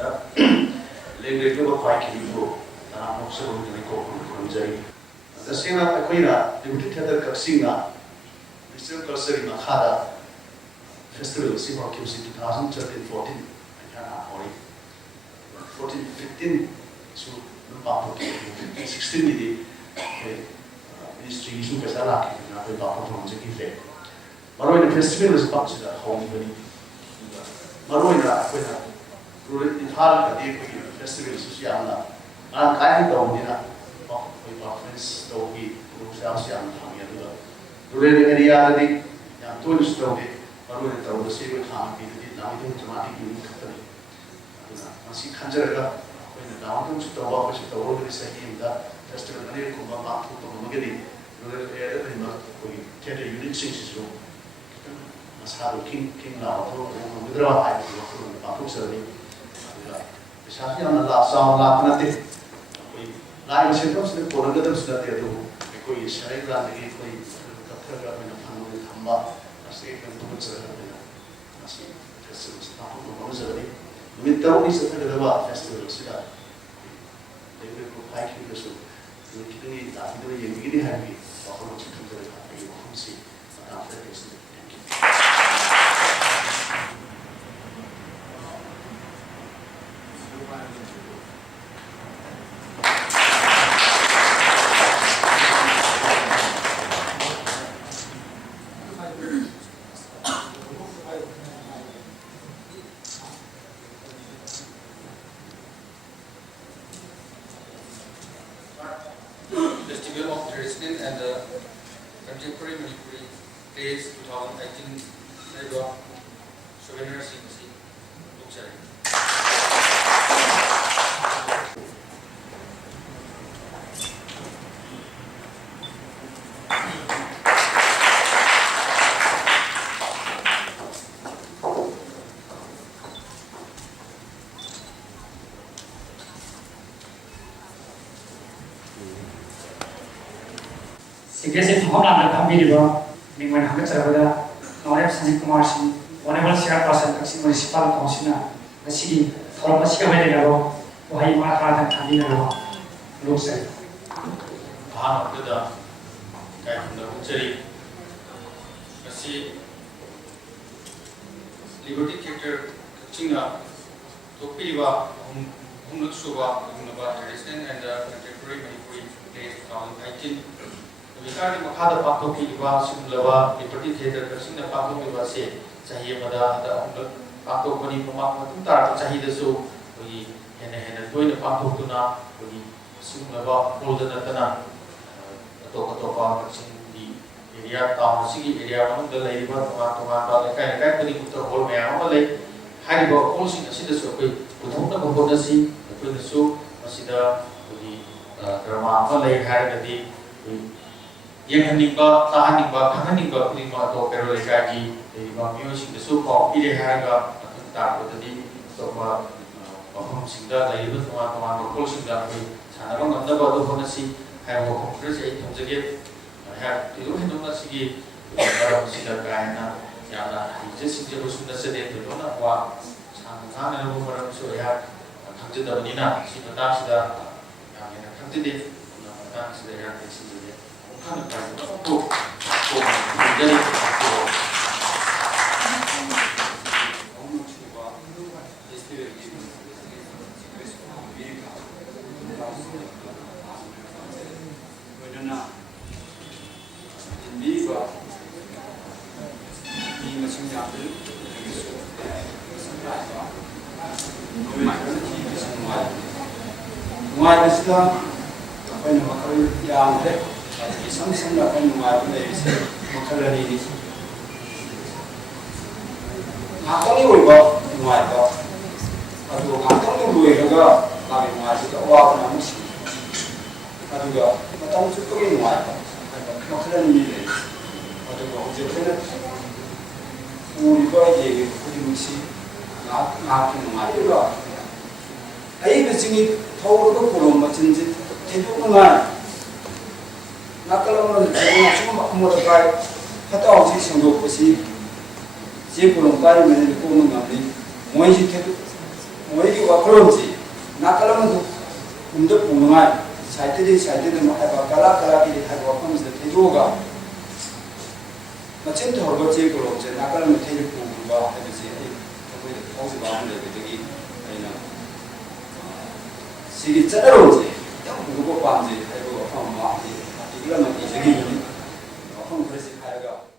pada lengre ke bapai kini tanah moksa ini ko konjai tasena akoina limited theater kaksinga Mr. Culture in Makada Festival Sima QC 2013-14 Ayana Hori 14-15 so Bapo 16 di Ministry isu kesala na pe Bapo Tonje ki fe Maroi festival is part of the home bani Maroi na akoina rural Ithal ka de ko festival socialna an kai ni daw dina Bapo friends daw ki social siam thang ya do rural area di yang tulis daw di Maroi daw the same time ki di na mi dramatic ni khatani masih kanjaraga akoina daw tum su daw ba su daw ri sa da festival ani ko ba ma thu to magadi rural area di ma ko theater unit 6 so Masaru king na to mudra hai ko ba thu sa ni sa ya na la sa la na te lai se to se ko na gadam sa te to ko i sai ra ni ko i ka thra ga na phanu ni thamba ase ka to sa ra na ase festival sta to mo sa ni mi ta ni sa ta ba festival sa de ko pai ki ko so ni ki ni ta ni ye mi ni ha ni ba ko chi tu ra ka ai ko si ta ta ke sa Festival of Traditional and Contemporary Manipuri Days 2018 Naiba Souvenir Singsi Luxury. Sikese thona na thambiriba mingwan hanga charabada Noreb Sanjit Kumar Singh Honorable Chairperson Kaksin Municipal Council ngasi thoram asiga wele garo wahai ma thara thani garo lokse Bhan Abda Kai Hunda Luxury ngasi Liberty Theatre Kaksinga Topiriba Humnut Suba Humnaba Traditional and Contemporary Manipuri Days 2019 Regarding Makada Pakoki, Simlava, Liberty Theatre, Kasina Pakoki was a Sahimada, the Pakokoni from Makuta, Sahidasu, we and doing the Pakokuna, we Simlava, Golden Natana, Tokotopa, the area, town, city area, one of the lady, Tomata, the kind of company with the whole man, Haribo, also in the citizens of Putuna Bonasi, the Su, Masida, the Rama, Malay, Harry, yang heningba, tahan ningba, kangen ningba, kuning ma to pero lekagi, jadi ma music desu kok pilih harga tak tadi untuk ma paham singda lagi tu teman-teman berkol singda ni, sana bang anda baru pun nasi, hai mau konkret saya itu saja, hai itu hendak nasi baru singda kaya na, yang na itu singda bersunda sedih tu na, wah sana ni baru so ya, kangen dah ni na, si petang sudah, yang ni kangen deh, petang sudah ya singda 하는 거예요. 또 굉장히 너무 추가 페스티벌 왜냐나 미가 이 친구들 너무 많은 팀이 정말 동아리에서 저희는 막 야한데 samsung akan mengalami makanan ini. Hakang ni ulba mengalami, atau hakang ni luar juga kami mengalami awak namun sih. Atau juga macam tu pergi mengalami makanan ini. Atau juga jadi ulba jadi kudus nak mengalami juga. Ayat begini tahu tu belum macam tu tidak mengalami. Nakalang na cuma kumotay hataw si sungguh pasi si pulong pari mana di puno ngamli moy si tetu 모이기 와크론지 나깔라면도 음도 부능한 사이트들 뭐 해봐 깔라깔라끼리 하고 와크면서 대조가 마침도 하고 제거로 이제 나깔라면 대를 부가 해듯이 거기에 거기서 마음을 되기 아니나 시기 짜로지 누구 반지 하고 마음이 이거는 이제기 그래서 가야가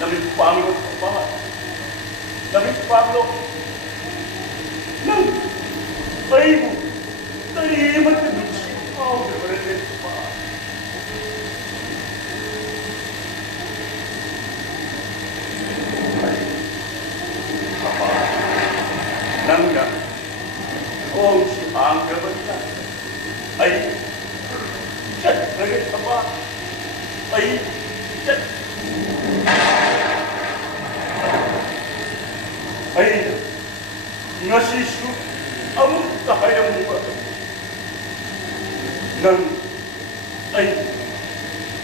Namit Panglo ba? Namit Panglo nang ay mo tayo matulungsin ako na maraming pa. Apa nangga kung si Angga ba niya ay chat nagit apa ay chat ay nasisu ang kahayang mo nang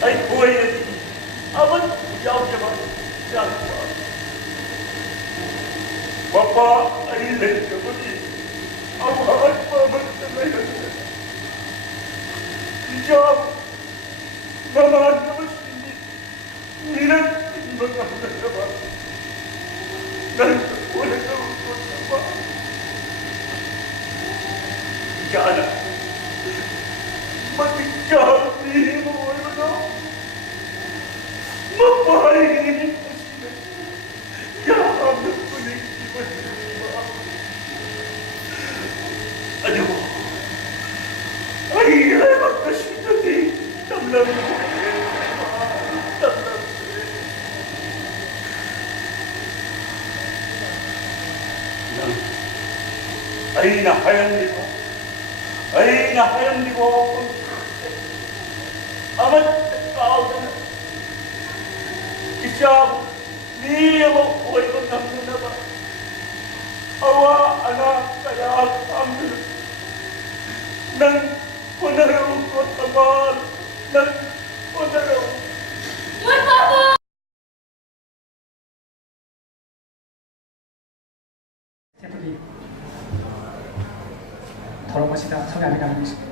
ay buhay na di amat yaw niya ba siya ba Papa ay lahat ka ba di awahan pa na ngayon hijab naman na mas hindi nilang mga naman nang wala na ukot na ba Ika na matigap ni mo ano na mapahay Yaham na kuling iba Ano? Ay, magkasita di. Tamlang mo. Tamlang mo. Ay, nahayang di ko. Ay, nahayang di ko. Amat, ikaw na. Isya, niya mo. Huwag ko nang na ba? Awa, anak, kaya ang nang punaraw ko tamal, nang punaraw. Yun, Papa! deputy 돌아보시다 성함이 나누겠습니다.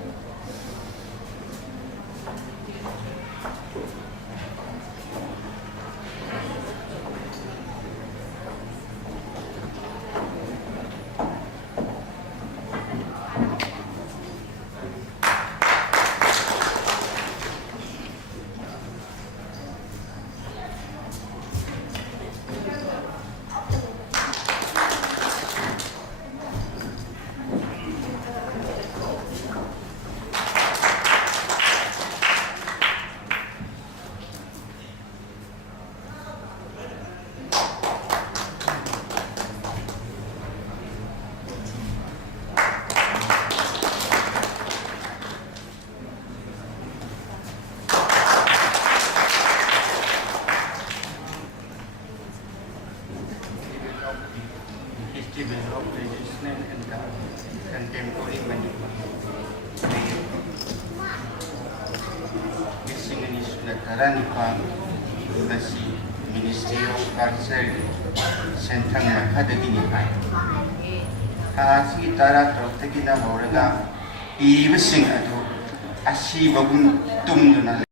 Festival of Traditional and Contemporary Manipuri. Miscellaneous na karanipan basi Ministry of Culture Sentang Makadaginipan. Kasi tara troptaki na moraga ibasing ato asibabun tumdo na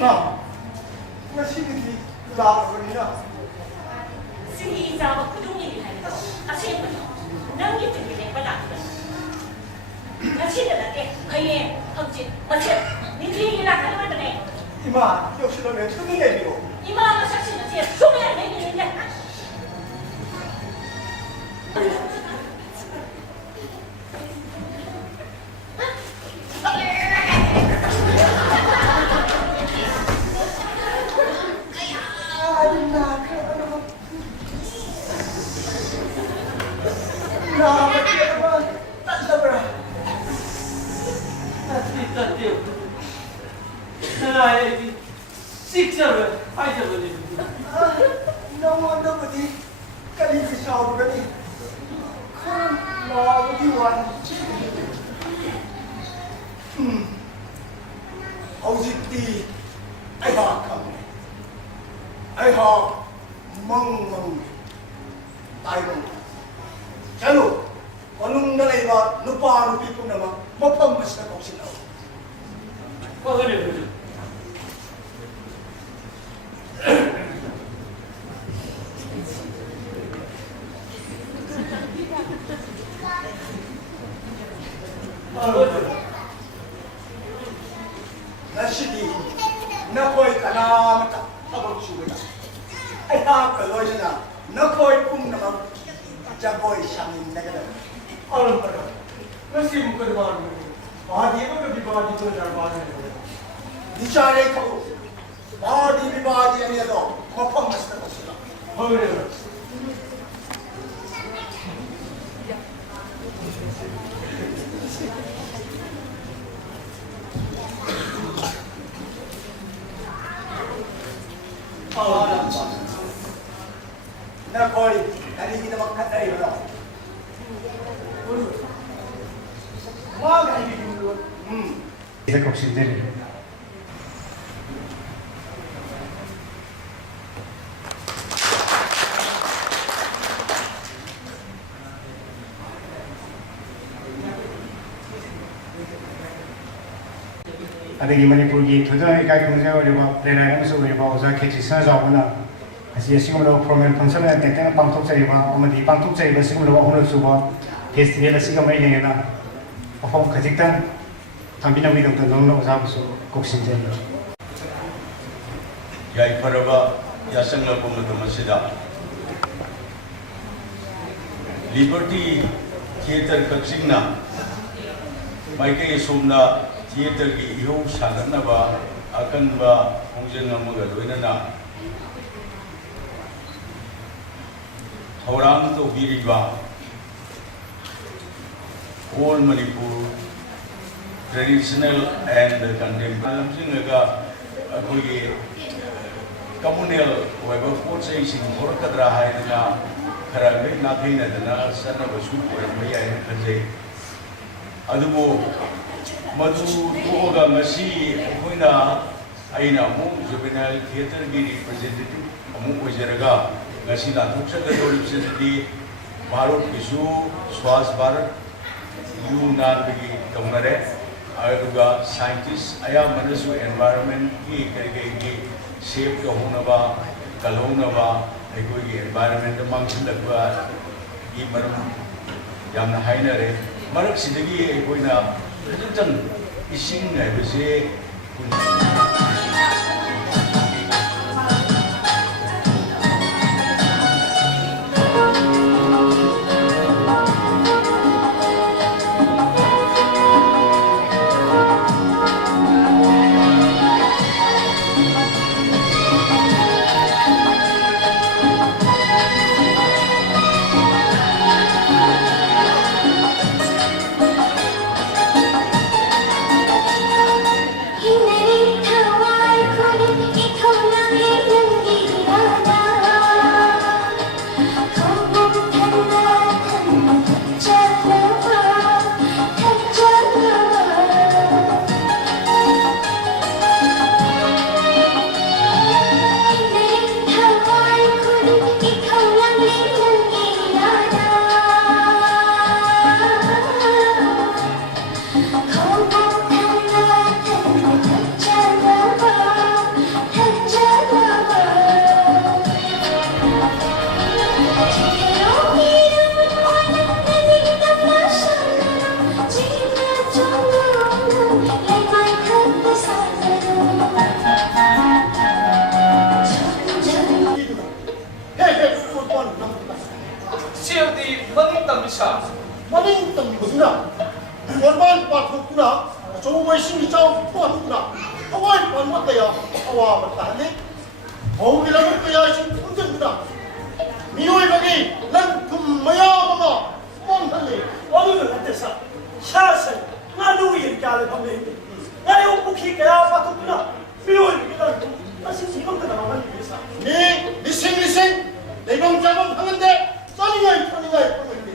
나 시민이 나버리나 승희 이자와 구동님이 하면서 아침부터 남기 등기를 받았거든. 아침에 그의 험지 어째 민주인이라 가능한 거네. 이마 역시 너왜 특이 내비로 이마마 삭시는 제 소매를 내기는데 너무한다보니 까리그 샤오르가니 큰 나오기 완 hꯧ직디 아이하 감네 아이하 멍멍 아이고 자루 어느 나라가 누파 누피 뿐나마 못한 것이다 혹시 나오 그래 그래. Nasidi nakoi kanamata tabok shuga ai ha kalojana nakoi pum nama jaboi shamin nagada Alın para. Nasıl bu kadar var mı? Vadiye mi bir vadi kadar var mı? nichare ko badi bibadi ani ado mafam masta kosila Öyle. nakoi dari kita makan dari mana maga ini dulu Isa koksinjeri. adagi Manipuri thudai kai khungja oriba plenai amsu oriba oza khechi sa jawna asi asigumlo promen function na tete pangthok chaiba amadi pangthok chaiba sigumlo hono suba festival asiga mai lengena afom khajiktan thambina wi dong nongno oza busu koksinje yai faraba yasangla pamamasida Liberty Theatre Kaksigna Maike Sumna Theatre ki iho sananaba akanba hongjen amaga loinana Thorang to biriba all Manipur traditional and contemporary singaga akogi communal weba force sing horakadra haidana kharabe na thina dana sana basu puramai ai khajai adubo madu toga ngasi akoina aina mu juvenile theater gi representative amu ojeraga ngasi na thuksa da representative bharat kisu swas bharat yunan gi kamare aduga scientist aya manasu environment ki kai shape ka honaba kalhonaba aikogi environment mangsilakwa gi maram yamna hainare marak sidagi aikoina President ising na bese He maning tamisa. Maning tambusina. Korban pathukuna. Chomai singi chau pathukuna. Awai panmat kaya awa matahli. Mau bilang kaya sing punjang kuna. Miyoi bagi lan kumaya mama monthali. Walu natesa. Shasa. Ngadu yin kale pamle. Ngayo bukhi kaya pathukuna. Miyoi bagi lan masih simang kana maman bisa. Ni bising. Lebang jabang hangande. Salingai pangande.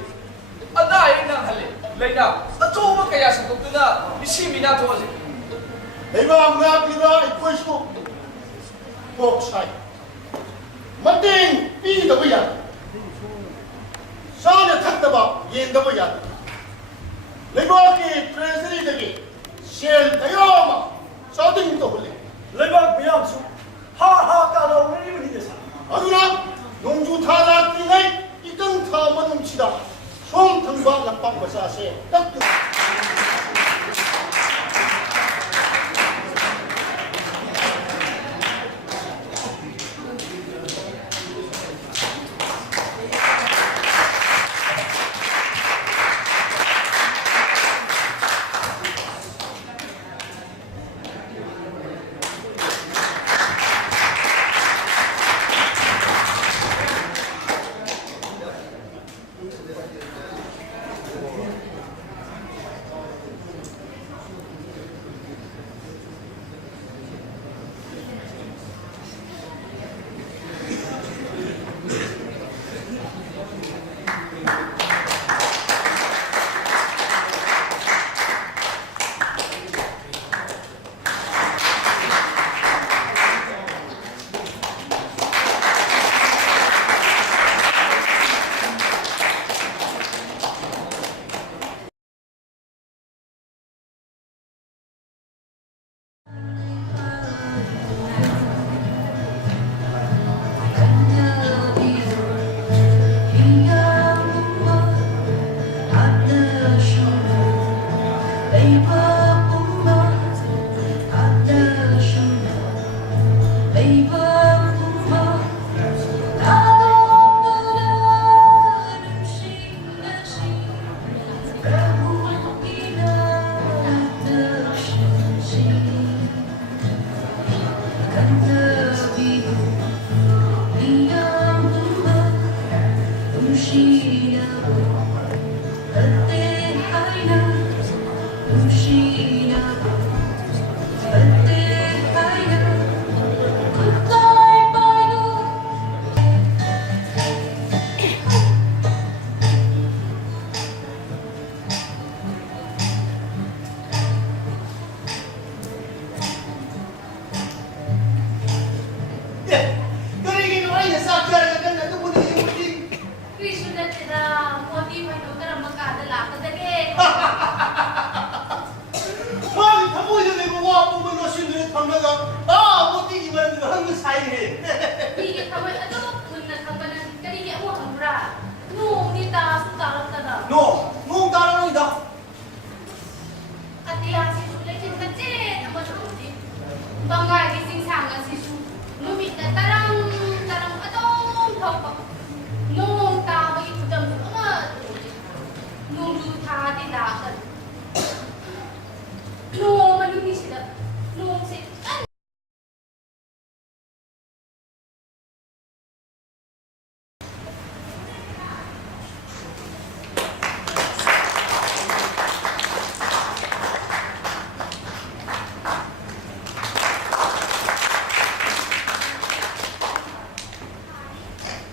Ana ay nang hali. Laina. Ato ba kaya sa tukuna misi minato ase. Lebang nga pira ikoisko. Boksai. Mating pi da baya. Sana thakdaba yen da baya. Lebang ki treasury dagi shell tayoma. Sading to hole. Lebak biyam su. Ha kala wani wani desa. Aduna 농주 타라 뛰네 이등 타만 훔치다 송 등과 낙방 버사세 딱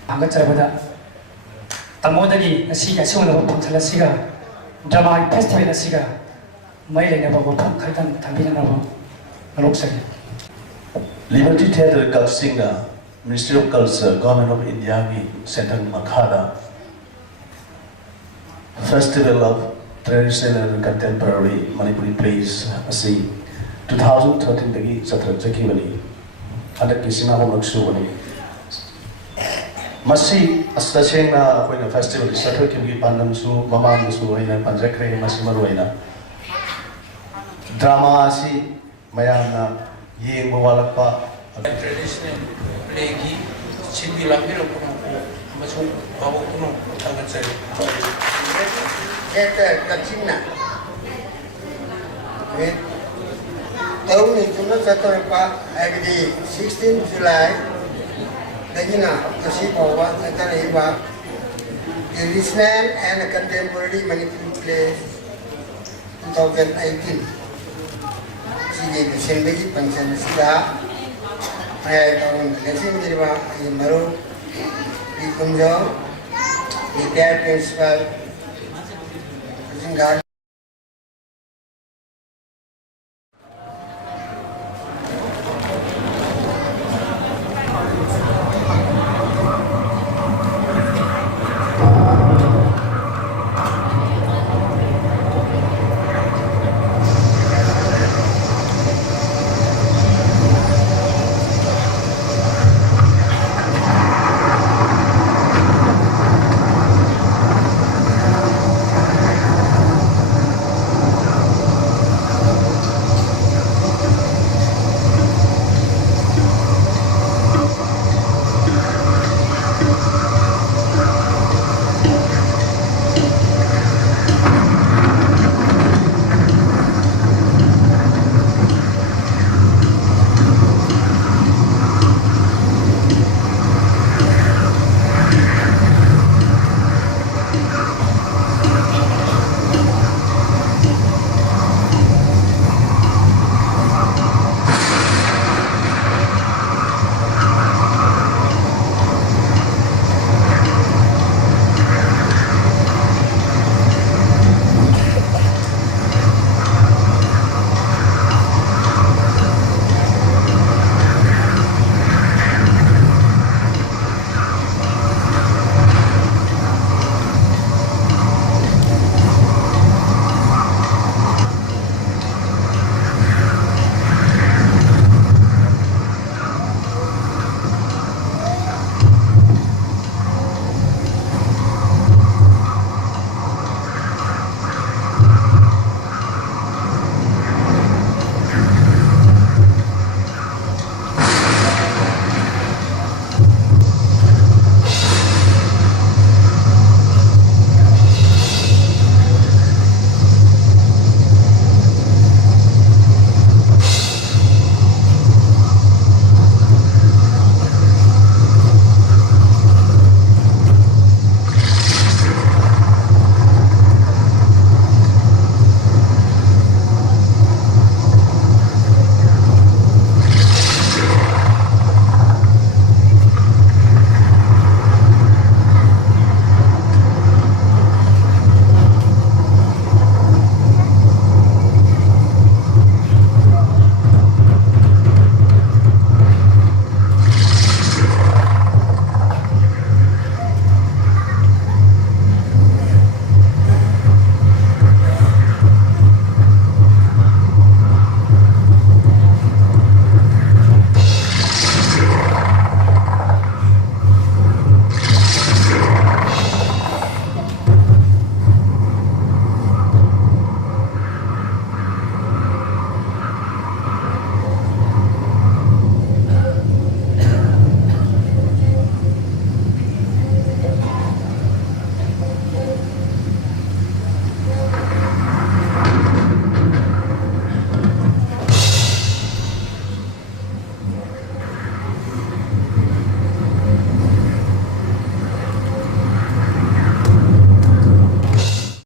한것처럼 tamodagi asiga sungna pamsala siga drama festival asiga maile na bago khaitan thambina na bago loksagi Liberty Theatre Kalsinga Ministry of Culture Government of India ki Center Makhada Festival of Traditional and Contemporary Manipuri Plays asi 2013 dagi chatra chaki bani adak kisina ho laksu bani Masi astasena koina festival satu kiri pandang su mama su aina panjakre masi maru aina drama si mayamna ye mawalapa traditional play gi chibila hero ko ꯑꯃꯁꯨꯡ ꯃꯕꯨꯛ ꯄꯨꯛꯅꯤꯡ ꯊꯥꯒꯠꯆꯔꯤ ꯀꯛꯆꯤꯡꯅ ꯅꯨꯃꯤꯠ ꯇꯔꯨꯛꯅꯤ ꯆꯨꯝꯅ ꯆꯠꯊꯔꯛꯄ ꯍꯥꯏꯕꯗꯤ 16 July ꯗꯒꯤꯅ ꯉꯁꯤ ꯐꯥꯎꯕ ꯆꯠꯊꯔꯛꯏꯕ Traditional and Contemporary Manipuri Play 2018 sigi lusinbagi function sida ay karon lesson diriba ay maro ikunjo retired principal